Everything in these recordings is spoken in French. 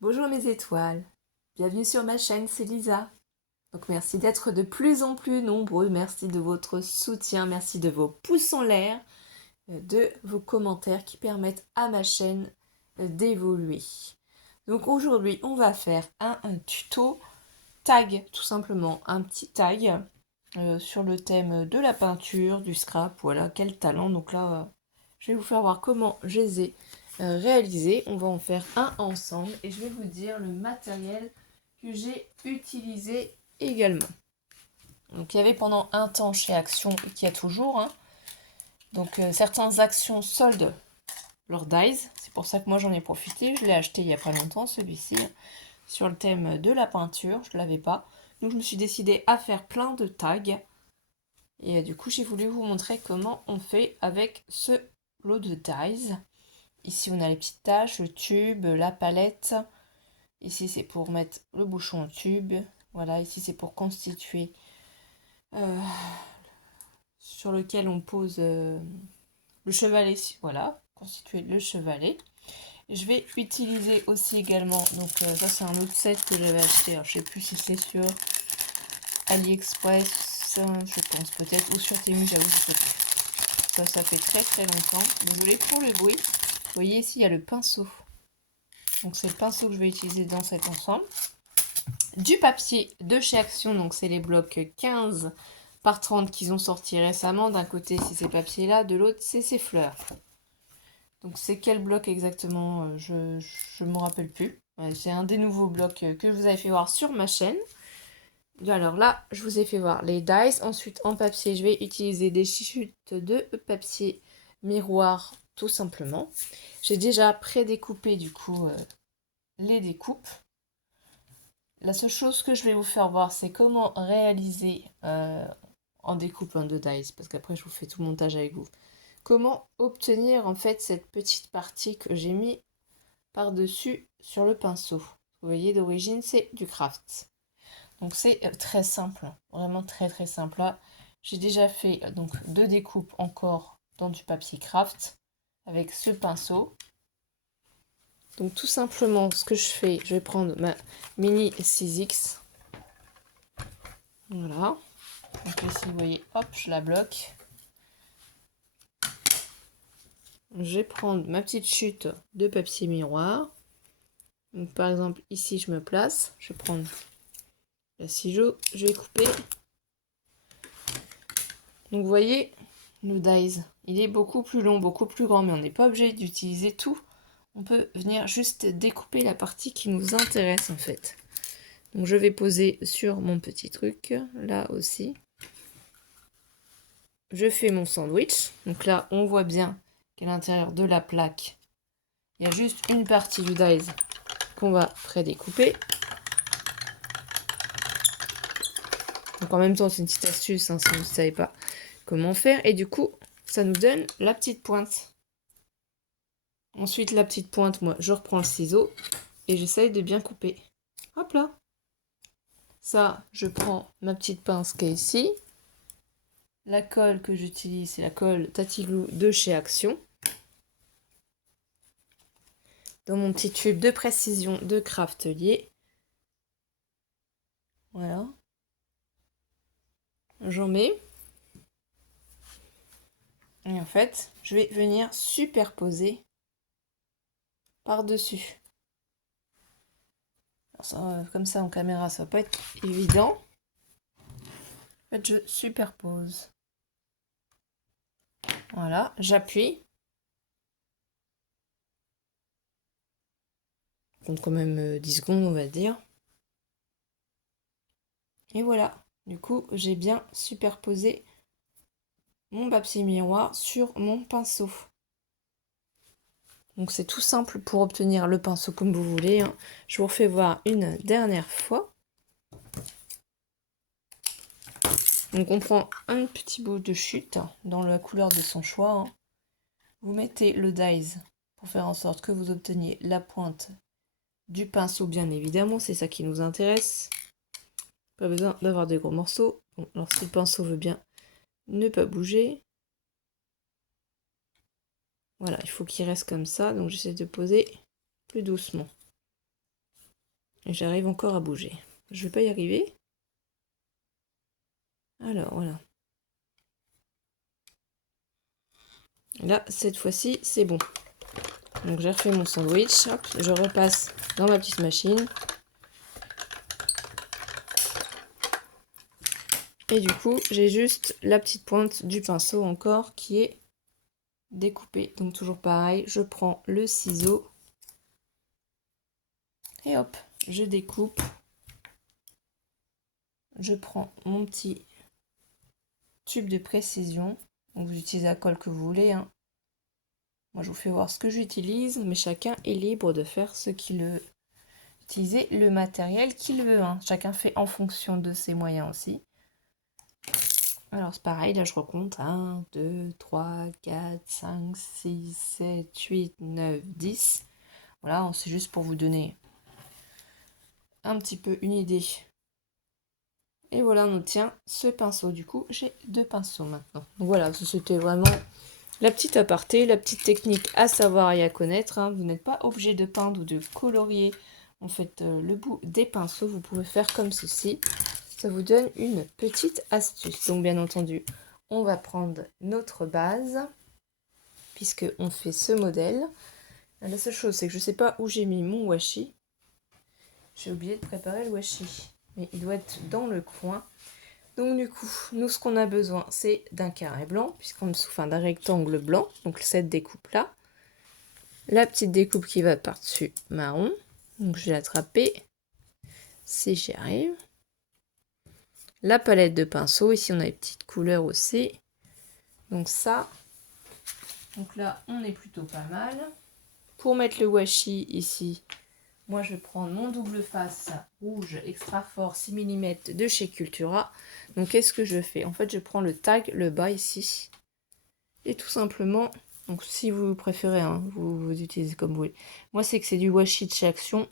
Bonjour mes étoiles, bienvenue sur ma chaîne, c'est Lisa. Donc merci d'être de plus en plus nombreux, merci de votre soutien, merci de vos pouces en l'air, de vos commentaires qui permettent à ma chaîne d'évoluer. Donc aujourd'hui on va faire un tuto tag, tout simplement, un petit tag sur le thème de la peinture, du scrap, voilà, quel talent. Donc là, je vais vous faire voir comment je les ai réalisés. On va en faire un ensemble et je vais vous dire le matériel que j'ai utilisé également. Donc il y avait pendant un temps chez Action et qu'il y a toujours. Donc certaines actions soldent leur dies. C'est pour ça que moi j'en ai profité. Je l'ai acheté il n'y a pas longtemps celui-ci sur le thème de la peinture. Je ne l'avais pas. Donc je me suis décidée à faire plein de tags. Et du coup, j'ai voulu vous montrer comment on fait avec ce lot de dies. Ici, on a les petites taches, le tube, la palette. Ici, c'est pour mettre le bouchon au tube. Voilà, ici, c'est pour constituer euh, sur lequel on pose le chevalet. Voilà, constituer le chevalet. Je vais utiliser aussi également, donc ça c'est un autre set que j'avais acheté, alors, je sais plus si c'est sur AliExpress, je pense peut-être, ou sur Temu, j'avoue, je sais pas. Ça fait très très longtemps. Désolée pour le bruit. Vous voyez ici, il y a le pinceau. Donc c'est le pinceau que je vais utiliser dans cet ensemble. Du papier de chez Action, donc c'est les blocs 15 par 30 qu'ils ont sorti récemment. D'un côté, c'est ces papiers-là, de l'autre, c'est ces fleurs. Donc c'est quel bloc exactement, je ne me rappelle plus. Ouais, c'est un des nouveaux blocs que je vous avais fait voir sur ma chaîne. Alors là, je vous ai fait voir les dies. Ensuite, en papier, je vais utiliser des chutes de papier miroir, tout simplement. J'ai déjà pré-découpé, du coup, les découpes. La seule chose que je vais vous faire voir, c'est comment réaliser en découpe de dies, parce qu'après, je vous fais tout le montage avec vous. Comment obtenir, en fait, cette petite partie que j'ai mis par-dessus sur le pinceau. Vous voyez, d'origine, c'est du craft. Donc c'est très simple, vraiment très très simple. Là, j'ai déjà fait donc 2 découpes encore dans du papier craft avec ce pinceau. Donc tout simplement, ce que je fais, je vais prendre ma mini 6X. Voilà. Donc ici, vous voyez, hop, je la bloque. Je vais prendre ma petite chute de papier miroir. Donc par exemple, ici, je me place. Je vais prendre la ciseau, je vais couper. Donc vous voyez, le dies, il est beaucoup plus long, beaucoup plus grand, mais on n'est pas obligé d'utiliser tout. On peut venir juste découper la partie qui nous intéresse en fait. Donc je vais poser sur mon petit truc, là aussi. Je fais mon sandwich. Donc là, on voit bien qu'à l'intérieur de la plaque, il y a juste une partie du dies qu'on va pré-découper. Donc en même temps, c'est une petite astuce si vous ne savez pas comment faire. Et du coup, ça nous donne la petite pointe. Ensuite, la petite pointe, moi, je reprends le ciseau et j'essaye de bien couper. Hop là. Ça, je prends ma petite pince qui est ici. La colle que j'utilise, c'est la colle Tatiglou de chez Action. Dans mon petit tube de précision de Craftelier. Voilà. J'en mets. Et en fait, je vais venir superposer par-dessus. Comme ça en caméra, ça va pas être évident. En fait, je superpose. Voilà, j'appuie. Compte quand même 10 secondes, on va dire. Et voilà. Du coup, j'ai bien superposé mon papier miroir sur mon pinceau. Donc c'est tout simple pour obtenir le pinceau comme vous voulez. Je vous refais voir une dernière fois. Donc on prend un petit bout de chute dans la couleur de son choix. Vous mettez le dies pour faire en sorte que vous obteniez la pointe du pinceau, bien évidemment, c'est ça qui nous intéresse. Pas besoin d'avoir des gros morceaux. Bon, alors si le pinceau veut bien ne pas bouger. Voilà, il faut qu'il reste comme ça, donc j'essaie de poser plus doucement. Et j'arrive encore à bouger. Je vais pas y arriver. Alors, voilà. Là, cette fois-ci, c'est bon. Donc, j'ai refait mon sandwich. Hop, je repasse dans ma petite machine. Et du coup, j'ai juste la petite pointe du pinceau encore qui est découpée. Donc, toujours pareil, je prends le ciseau. Et hop, je découpe. Je prends mon petit tube de précision. Donc, vous utilisez la colle que vous voulez, hein. Moi, je vous fais voir ce que j'utilise, mais chacun est libre de faire ce qu'il veut. Utiliser le matériel qu'il veut, hein. Chacun fait en fonction de ses moyens aussi. Alors, c'est pareil, là, je recompte. 1, 2, 3, 4, 5, 6, 7, 8, 9, 10. Voilà, c'est juste pour vous donner un petit peu une idée. Et voilà, on obtient ce pinceau. Du coup, j'ai 2 pinceaux maintenant. Donc voilà, c'était vraiment la petite aparté, la petite technique à savoir et à connaître, hein. Vous n'êtes pas obligé de peindre ou de colorier en fait le bout des pinceaux. Vous pouvez faire comme ceci. Ça vous donne une petite astuce. Donc bien entendu, on va prendre notre base puisque on fait ce modèle. La seule chose, c'est que je ne sais pas où j'ai mis mon washi. J'ai oublié de préparer le washi, mais il doit être dans le coin. Donc du coup, nous ce qu'on a besoin, c'est d'un carré blanc, puisqu'on est enfin d'un rectangle blanc, donc cette découpe-là. La petite découpe qui va par-dessus marron, donc je vais l'attraper, si j'y arrive. La palette de pinceaux, ici on a les petites couleurs aussi. Donc ça, donc là on est plutôt pas mal. Pour mettre le washi ici, moi je vais prendre mon double face rouge extra fort 6 mm de chez Cultura. Donc qu'est-ce que je fais? En fait je prends le tag, le bas ici. Et tout simplement, donc si vous préférez, hein, vous utilisez comme vous voulez. Moi c'est que c'est du washi de chez Action.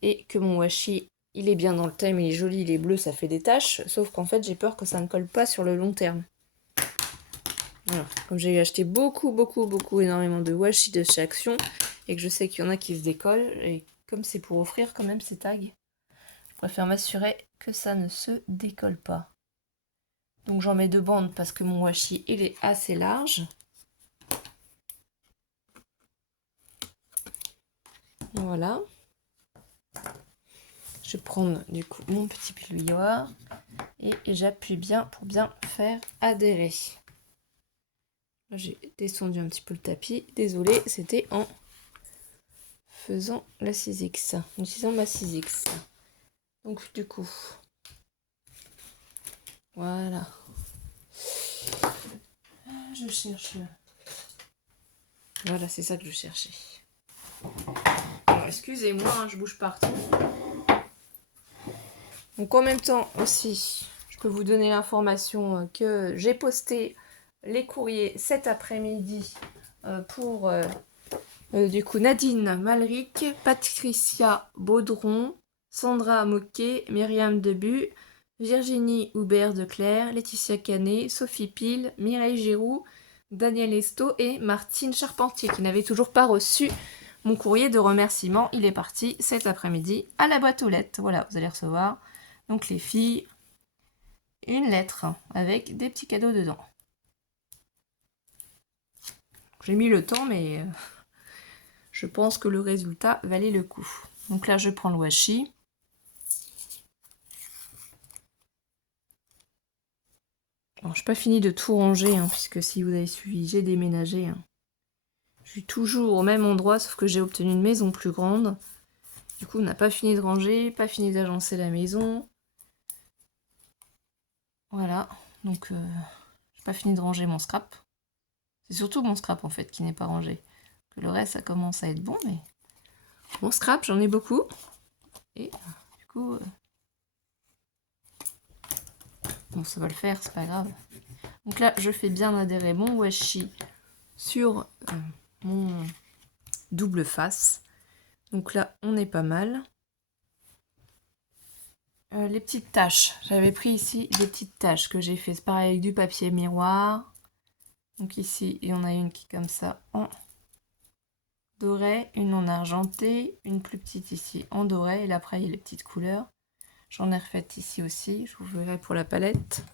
Et que mon washi, il est bien dans le thème, il est joli, il est bleu, ça fait des taches. Sauf qu'en fait j'ai peur que ça ne colle pas sur le long terme. Voilà. Comme j'ai acheté beaucoup, énormément de washi de chez Action. Et que je sais qu'il y en a qui se décollent. Et comme c'est pour offrir quand même ces tags, je préfère m'assurer que ça ne se décolle pas. Donc j'en mets 2 bandes parce que mon washi il est assez large. Voilà. Je vais prendre du coup mon petit plioir et j'appuie bien pour bien faire adhérer. Là j'ai descendu un petit peu le tapis. Désolée, c'était en faisant la 6X, en utilisant ma 6X. Donc du coup, voilà. Je cherche. Voilà, c'est ça que je cherchais. Alors excusez-moi, hein, je bouge partout. Donc en même temps aussi, je peux vous donner l'information que j'ai posté les courriers cet après-midi pour du coup Nadine Malric, Patricia Baudron, Sandra Moquet, Myriam Debu, Virginie Houbert de Clerc, Laetitia Canet, Sophie Pile, Mireille Giroux, Daniel Esto et Martine Charpentier qui n'avait toujours pas reçu mon courrier de remerciement. Il est parti cet après-midi à la boîte aux lettres. Voilà, vous allez recevoir, donc les filles, une lettre avec des petits cadeaux dedans. J'ai mis le temps, mais je pense que le résultat valait le coup. Donc là, je prends le washi. Alors, je n'ai pas fini de tout ranger, hein, puisque si vous avez suivi, j'ai déménagé. Hein. Je suis toujours au même endroit, sauf que j'ai obtenu une maison plus grande. Du coup, on n'a pas fini de ranger, pas fini d'agencer la maison. Voilà, donc j'ai pas fini de ranger mon scrap. C'est surtout mon scrap en fait qui n'est pas rangé. Que le reste, ça commence à être bon, mais mon scrap, j'en ai beaucoup. Et du coup, bon, ça va le faire, c'est pas grave. Donc là, je fais bien adhérer mon washi sur mon double face. Donc là, on est pas mal. Les petites taches. J'avais pris ici des petites taches que j'ai fait. C'est pareil avec du papier miroir. Donc ici, il y en a une qui est comme ça en dorée, une en argenté, une plus petite ici en doré. Et là, après, il y a les petites couleurs. J'en ai refait ici aussi. Je vous verrai pour la palette.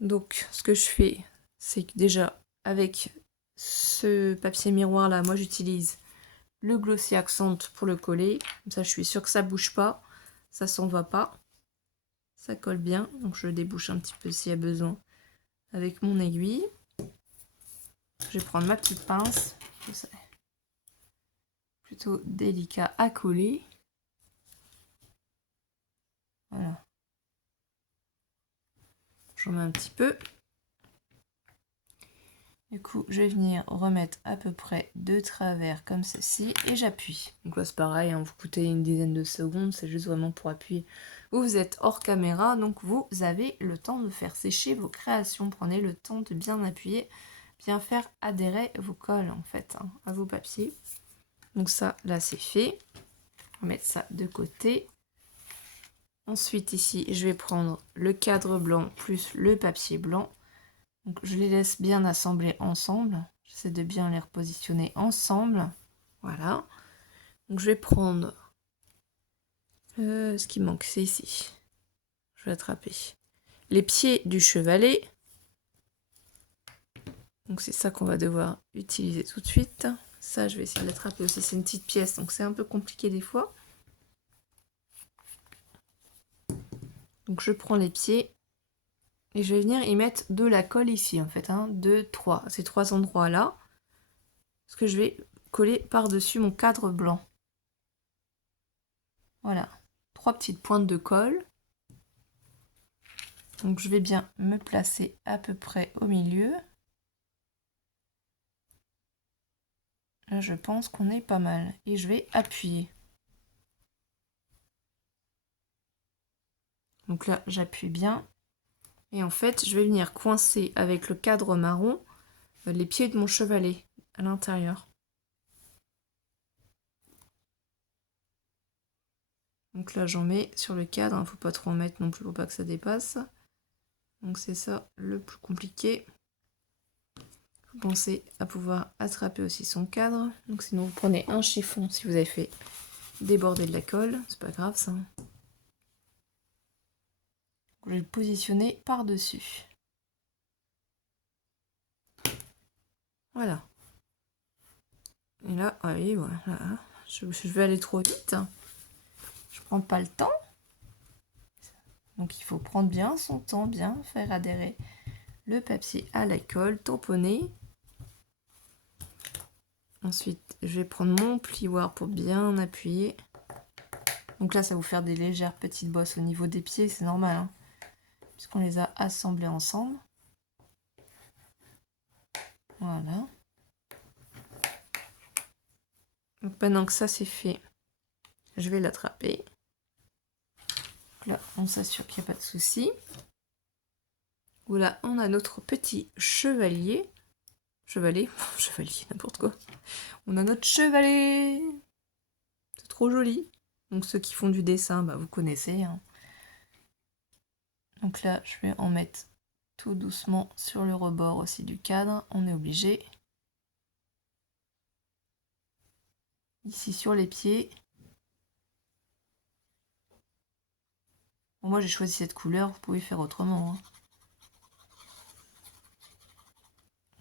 Donc, ce que je fais, c'est que déjà, avec ce papier miroir là, moi j'utilise le Glossy Accent pour le coller. Comme ça, je suis sûre que ça bouge pas. Ça s'en va pas. Ça colle bien. Donc, je débouche un petit peu s'il y a besoin avec mon aiguille. Je vais prendre ma petite pince. C'est plutôt délicat à coller. Voilà. J'en mets un petit peu. Du coup, je vais venir remettre à peu près de travers comme ceci et j'appuie. Donc là, c'est pareil, hein, vous coûtez une dizaine de secondes, c'est juste vraiment pour appuyer. Vous êtes hors caméra, donc vous avez le temps de faire sécher vos créations. Prenez le temps de bien appuyer, bien faire adhérer vos colles en fait, hein, à vos papiers. Donc ça, là, c'est fait. On va mettre ça de côté. Ensuite, ici, je vais prendre le cadre blanc plus le papier blanc. Donc je les laisse bien assembler ensemble. J'essaie de bien les repositionner ensemble. Voilà. Donc je vais prendre ce qui manque, c'est ici. Je vais attraper les pieds du chevalet. Donc c'est ça qu'on va devoir utiliser tout de suite. Ça, je vais essayer de l'attraper aussi. C'est une petite pièce, donc c'est un peu compliqué des fois. Donc je prends les pieds et je vais venir y mettre de la colle ici en fait. 1, 2, 3. Ces 3 endroits là. Parce que je vais coller par-dessus mon cadre blanc. Voilà. 3 petites pointes de colle. Donc je vais bien me placer à peu près au milieu. Là, je pense qu'on est pas mal. Et je vais appuyer. Donc là, j'appuie bien. Et en fait, je vais venir coincer avec le cadre marron les pieds de mon chevalet à l'intérieur. Donc là, j'en mets sur le cadre. Il ne faut pas trop en mettre non plus pour pas que ça dépasse. Donc c'est ça le plus compliqué. Vous pensez à pouvoir attraper aussi son cadre. Donc sinon, vous prenez un chiffon si vous avez fait déborder de la colle. C'est pas grave ça. Je vais le positionner par-dessus. Voilà. Et là, oui, voilà. Je vais aller trop vite. Je prends pas le temps. Donc il faut prendre bien son temps, bien faire adhérer le papier à la colle, tamponner. Ensuite, je vais prendre mon plioir pour bien appuyer. Donc là, ça va vous faire des légères petites bosses au niveau des pieds, c'est normal, hein, puisqu'on les a assemblés ensemble. Voilà. Donc maintenant que ça c'est fait, je vais l'attraper. Là, on s'assure qu'il n'y a pas de souci. Voilà, on a notre petit chevalier. Chevalier, n'importe quoi. On a notre chevalet. C'est trop joli. Donc ceux qui font du dessin, bah, vous connaissez. Hein. Donc là, je vais en mettre tout doucement sur le rebord aussi du cadre. On est obligé. Ici sur les pieds. Bon, moi j'ai choisi cette couleur, vous pouvez faire autrement. Hein.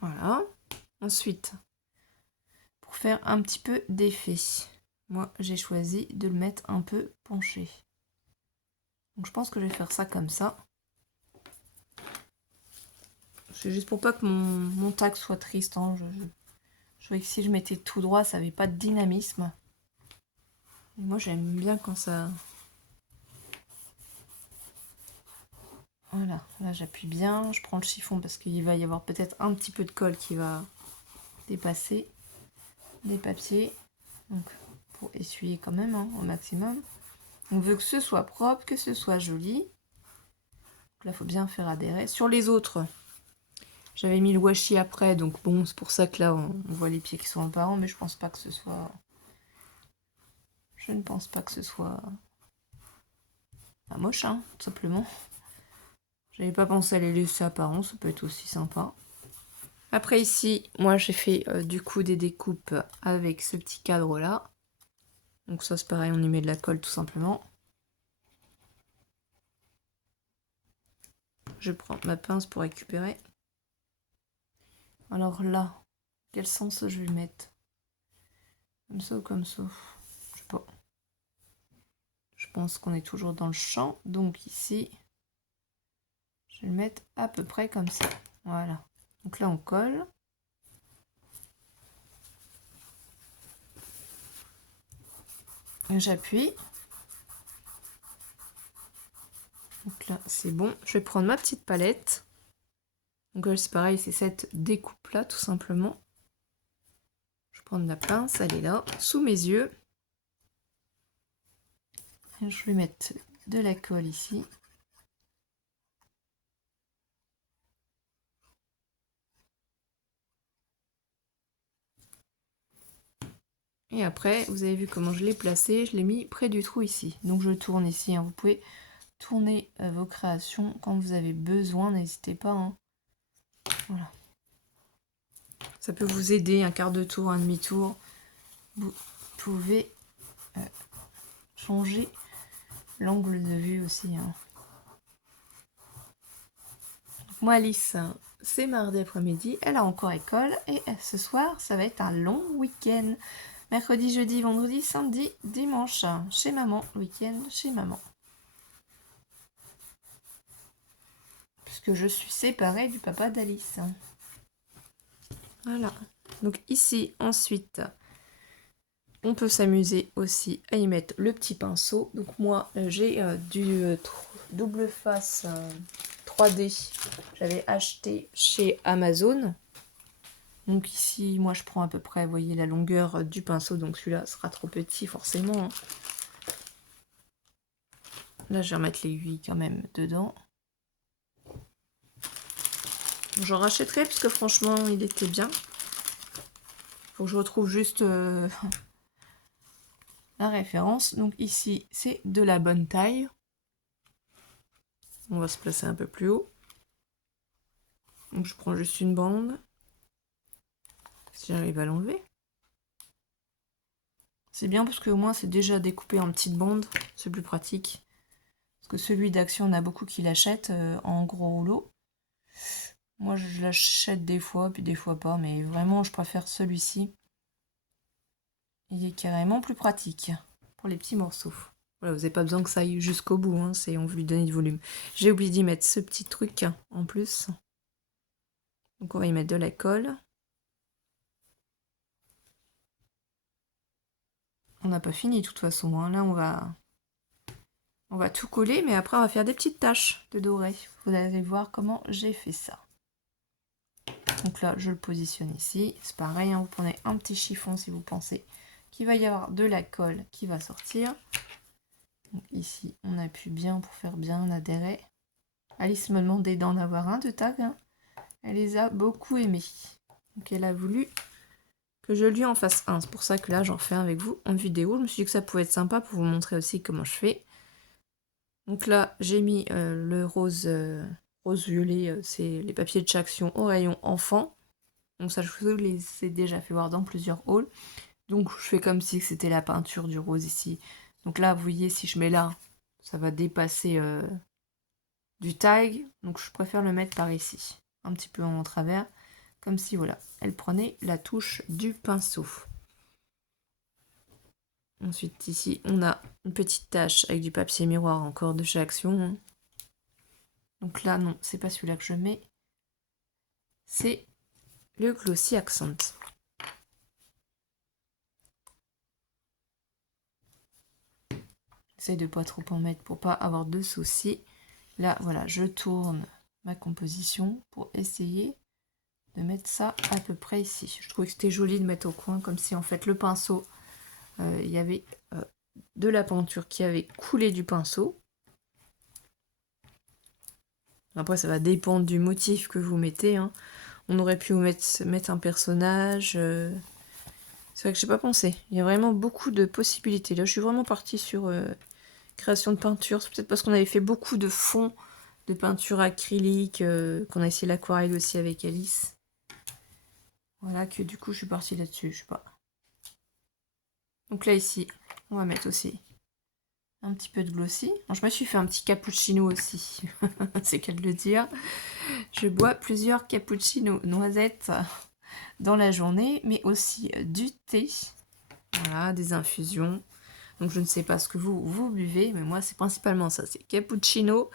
Voilà. Ensuite, pour faire un petit peu d'effet, moi j'ai choisi de le mettre un peu penché. Donc je pense que je vais faire ça comme ça. C'est juste pour pas que mon tac soit triste. Hein. Je trouvais que si je mettais tout droit, ça n'avait pas de dynamisme. Et moi j'aime bien quand ça... Voilà, là j'appuie bien, je prends le chiffon parce qu'il va y avoir peut-être un petit peu de colle qui va dépasser des papiers. Donc pour essuyer quand même hein, au maximum. On veut que ce soit propre, que ce soit joli. Donc là, il faut bien faire adhérer. Sur les autres, j'avais mis le washi après, donc bon, c'est pour ça que là, on voit les pieds qui sont apparents, mais je pense pas que ce soit... Je ne pense pas que ce soit... moche, hein, tout simplement. J'avais pas pensé à les laisser apparents, ça peut être aussi sympa. Après ici, moi j'ai fait du coup des découpes avec ce petit cadre là. Donc ça c'est pareil, on y met de la colle tout simplement. Je prends ma pince pour récupérer. Alors là, quel sens je vais le mettre? Comme ça ou comme ça? Je sais pas. Je pense qu'on est toujours dans le champ. Donc ici, je vais le mettre à peu près comme ça. Voilà. Donc là, on colle. J'appuie. Donc là, c'est bon. Je vais prendre ma petite palette. Donc là, c'est pareil, c'est cette découpe-là, tout simplement. Je vais prendre la pince, elle est là, sous mes yeux. Et je vais mettre de la colle ici. Et après, vous avez vu comment je l'ai placé, je l'ai mis près du trou ici. Donc je tourne ici, hein. Vous pouvez tourner vos créations quand vous avez besoin, n'hésitez pas. Hein. Voilà. Ça peut vous aider, un quart de tour, un demi-tour. Vous pouvez changer l'angle de vue aussi. Hein. Moi, Alice, c'est mardi après-midi, elle a encore école et ce soir, ça va être un long week-end. Mercredi, jeudi, vendredi, samedi, dimanche, chez maman, week-end chez maman. Puisque je suis séparée du papa d'Alice. Voilà. Donc ici, ensuite, on peut s'amuser aussi à y mettre le petit pinceau. Donc moi, j'ai du double face 3D. J'avais acheté chez Amazon. Donc ici, moi je prends à peu près, vous voyez, la longueur du pinceau. Donc celui-là sera trop petit forcément. Hein. Là, je vais remettre l'aiguille quand même dedans. J'en rachèterai parce que franchement, il était bien. Faut que je retrouve juste la référence. Donc ici, c'est de la bonne taille. On va se placer un peu plus haut. Donc je prends juste une bande. Si j'arrive à l'enlever. C'est bien parce que au moins c'est déjà découpé en petites bandes. C'est plus pratique. Parce que celui d'Action, on a beaucoup qui l'achètent en gros rouleau. Moi je l'achète des fois, puis des fois pas. Mais vraiment je préfère celui-ci. Il est carrément plus pratique pour les petits morceaux. Voilà, vous n'avez pas besoin que ça aille jusqu'au bout. Hein, on veut lui donner du volume. J'ai oublié d'y mettre ce petit truc en plus. Donc on va y mettre de la colle. On n'a pas fini de toute façon. Hein. Là, on va tout coller, mais après, on va faire des petites taches de doré. Vous allez voir comment j'ai fait ça. Donc là, je le positionne ici. C'est pareil, hein, vous prenez un petit chiffon si vous pensez qu'il va y avoir de la colle qui va sortir. Donc ici, on appuie bien pour faire bien adhérer. Alice me demandait d'en avoir un de tag. Hein. Elle les a beaucoup aimés. Donc elle a voulu que je lui en fasse un. C'est pour ça que là, j'en fais un avec vous en vidéo. Je me suis dit que ça pouvait être sympa pour vous montrer aussi comment je fais. Donc là, j'ai mis le rose, rose violet, c'est les papiers de Chaction au rayon enfant. Donc ça, je vous les ai déjà fait voir dans plusieurs hauls. Donc je fais comme si c'était la peinture du rose ici. Donc là, vous voyez, si je mets là, ça va dépasser du tag. Donc je préfère le mettre par ici, un petit peu en travers. Comme si, voilà, elle prenait la touche du pinceau. Ensuite, ici, on a une petite tache avec du papier miroir encore de chez Action. Hein. Donc là, non, c'est pas celui-là que je mets. C'est le Glossy Accent. J'essaie de pas trop en mettre pour pas avoir de soucis. Là, voilà, je tourne ma composition pour essayer de mettre ça à peu près ici. Je trouvais que c'était joli de mettre au coin, comme si en fait le pinceau, il y avait de la peinture qui avait coulé du pinceau. Après, ça va dépendre du motif que vous mettez. Hein. On aurait pu mettre un personnage. C'est vrai que j'ai pas pensé. Il y a vraiment beaucoup de possibilités. Là, je suis vraiment partie sur création de peinture. C'est peut-être parce qu'on avait fait beaucoup de fonds de peinture acrylique, qu'on a essayé l'aquarelle aussi avec Alice. Voilà, que du coup, je suis partie là-dessus, je sais pas. Donc là, ici, on va mettre aussi un petit peu de glossy. Bon, je me suis fait un petit cappuccino aussi, c'est qu'à de le dire. Je bois plusieurs cappuccinos noisettes dans la journée, mais aussi du thé. Voilà, des infusions. Donc je ne sais pas ce que vous buvez, mais moi c'est principalement ça, c'est cappuccino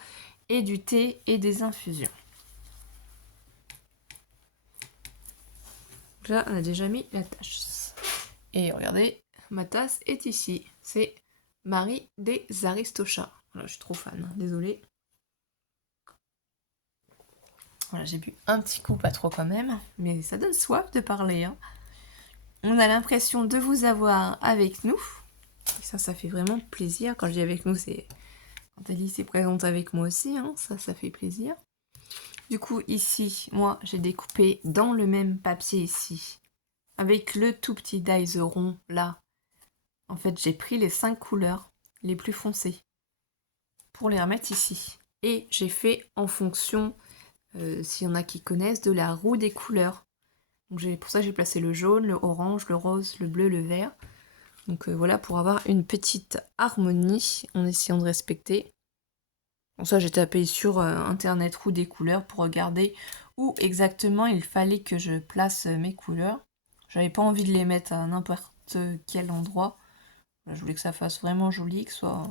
et du thé et des infusions. Donc là, on a déjà mis la tasse. Et regardez, ma tasse est ici. C'est Marie des Aristochats. Voilà, je suis trop fan, désolée. Voilà, j'ai bu un petit coup, pas trop quand même, mais ça donne soif de parler. Hein. On a l'impression de vous avoir avec nous. Et ça fait vraiment plaisir. Quand je dis avec nous, c'est quand Alice est présente avec moi aussi. Hein. Ça fait plaisir. Du coup, ici, moi, j'ai découpé dans le même papier ici, avec le tout petit dies rond, là. En fait, j'ai pris les 5 couleurs les plus foncées pour les remettre ici. Et j'ai fait en fonction, s'il y en a qui connaissent, de la roue des couleurs. Donc pour ça, j'ai placé le jaune, le orange, le rose, le bleu, le vert. Donc voilà, pour avoir une petite harmonie, en essayant de respecter. Bon, ça, j'ai tapé sur internet roue des couleurs pour regarder où exactement il fallait que je place mes couleurs. J'avais pas envie de les mettre à n'importe quel endroit. Je voulais que ça fasse vraiment joli, que ce soit...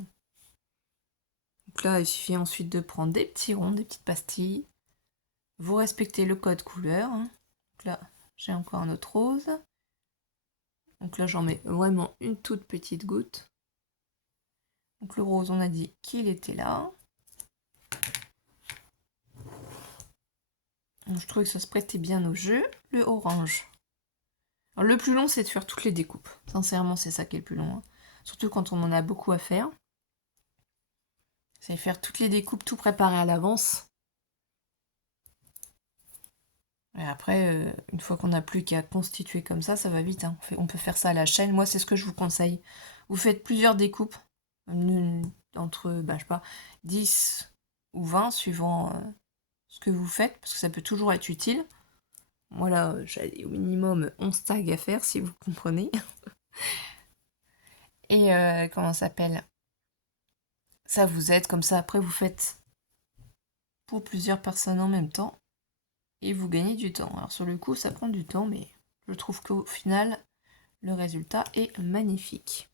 Donc là, il suffit ensuite de prendre des petits ronds, des petites pastilles. Vous respectez le code couleur. Hein. Donc là, j'ai encore un autre rose. Donc là, j'en mets vraiment une toute petite goutte. Donc le rose, on a dit qu'il était là. Donc, je trouvais que ça se prêtait bien au jeu. Le orange. Alors, le plus long, c'est de faire toutes les découpes. Sincèrement, c'est ça qui est le plus long. Hein. Surtout quand on en a beaucoup à faire. C'est faire toutes les découpes, tout préparer à l'avance. Et après, une fois qu'on n'a plus qu'à constituer comme ça va vite. Hein. On peut faire ça à la chaîne. Moi, c'est ce que je vous conseille. Vous faites plusieurs découpes, entre, je sais pas, 10 ou 20, suivant ce que vous faites, parce que ça peut toujours être utile. Moi, là, j'ai au minimum 11 tags à faire, si vous comprenez. Et comment ça s'appelle? Ça vous aide, comme ça, après, vous faites pour plusieurs personnes en même temps. Et vous gagnez du temps. Alors sur le coup, ça prend du temps, mais je trouve qu'au final, le résultat est magnifique.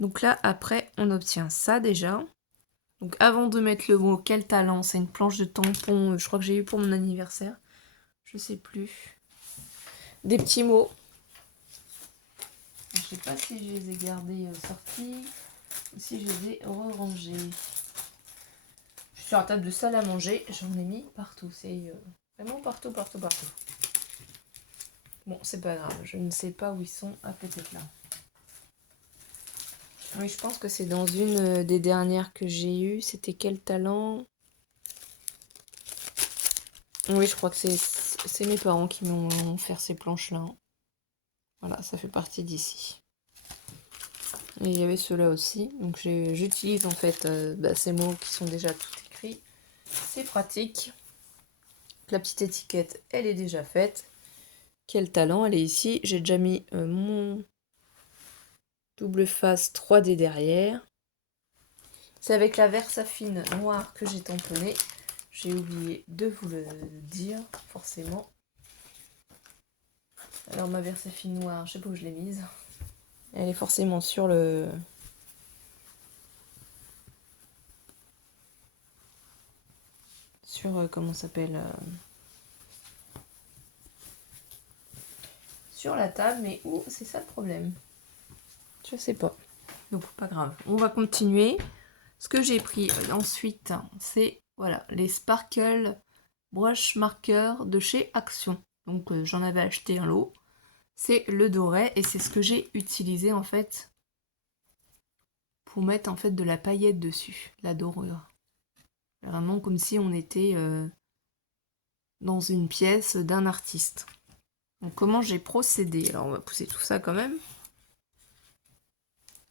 Donc là, après, on obtient ça déjà. Donc avant de mettre le mot quel talent, c'est une planche de tampon, je crois que j'ai eu pour mon anniversaire. Je sais plus. Des petits mots. Je sais pas si je les ai gardés sortis ou si je les ai rangés. Je suis sur la table de salle à manger, j'en ai mis partout. C'est vraiment partout. Bon, c'est pas grave, je ne sais pas où ils sont. Ah, peut-être là. Oui, je pense que c'est dans une des dernières que j'ai eues. C'était quel talent? Oui, je crois que c'est mes parents qui m'ont fait ces planches-là. Voilà, ça fait partie d'ici. Et il y avait ceux-là aussi. Donc j'utilise en fait ces mots qui sont déjà tout écrits. C'est pratique. La petite étiquette, elle est déjà faite. Quel talent, elle est ici. J'ai déjà mis mon double face 3D derrière. C'est avec la Versafine noire que j'ai tamponné. J'ai oublié de vous le dire, forcément. Alors ma Versafine noire, je sais pas où je l'ai mise. Elle est forcément sur le... Sur, comment ça s'appelle sur la table, mais où c'est ça le problème? Je sais pas. Donc pas grave. On va continuer. Ce que j'ai pris ensuite, c'est voilà, les Sparkle Brush Marker de chez Action. Donc j'en avais acheté un lot. C'est le doré et c'est ce que j'ai utilisé en fait pour mettre en fait de la paillette dessus, la dorure. Vraiment comme si on était dans une pièce d'un artiste. Donc comment j'ai procédé? Alors on va pousser tout ça quand même.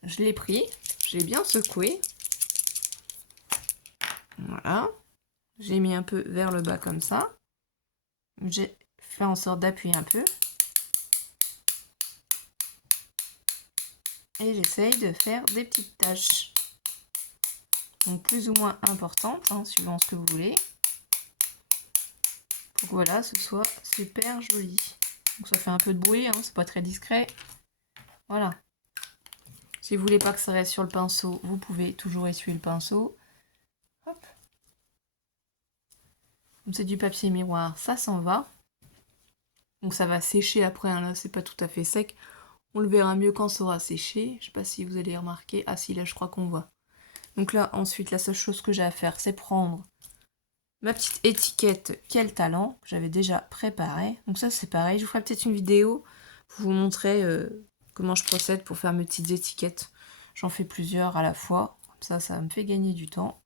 Je l'ai pris, je l'ai bien secoué. Voilà. J'ai mis un peu vers le bas comme ça. J'ai fais en sorte d'appuyer un peu. Et j'essaye de faire des petites taches. Donc plus ou moins importantes, hein, suivant ce que vous voulez. Pour que voilà, ce soit super joli. Donc ça fait un peu de bruit, hein, c'est pas très discret. Voilà. Si vous voulez pas que ça reste sur le pinceau, vous pouvez toujours essuyer le pinceau. Hop. Comme c'est du papier miroir, ça s'en va. Donc ça va sécher après, hein, là c'est pas tout à fait sec. On le verra mieux quand ça aura séché. Je sais pas si vous allez remarquer. Ah si, là je crois qu'on voit. Donc là, ensuite, la seule chose que j'ai à faire, c'est prendre ma petite étiquette Quel talent, que j'avais déjà préparée. Donc ça, c'est pareil. Je vous ferai peut-être une vidéo pour vous montrer comment je procède pour faire mes petites étiquettes. J'en fais plusieurs à la fois. Comme ça me fait gagner du temps.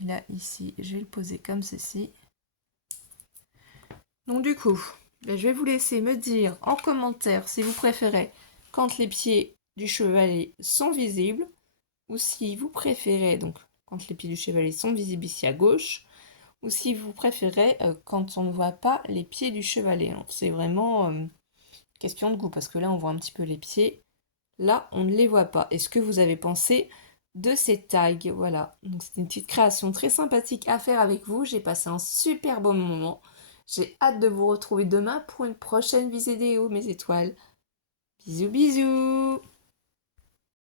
Et là, ici, je vais le poser comme ceci. Donc du coup, je vais vous laisser me dire en commentaire si vous préférez quand les pieds du chevalet sont visibles ou si vous préférez, donc quand les pieds du chevalet sont visibles ici à gauche, ou si vous préférez quand on ne voit pas les pieds du chevalet. C'est vraiment question de goût, parce que là on voit un petit peu les pieds, là on ne les voit pas. Est-ce que vous avez pensé de ces tags? Voilà, donc c'est une petite création très sympathique à faire avec vous. J'ai passé un super bon moment. J'ai hâte de vous retrouver demain pour une prochaine vidéo, mes étoiles. Bisous bisous.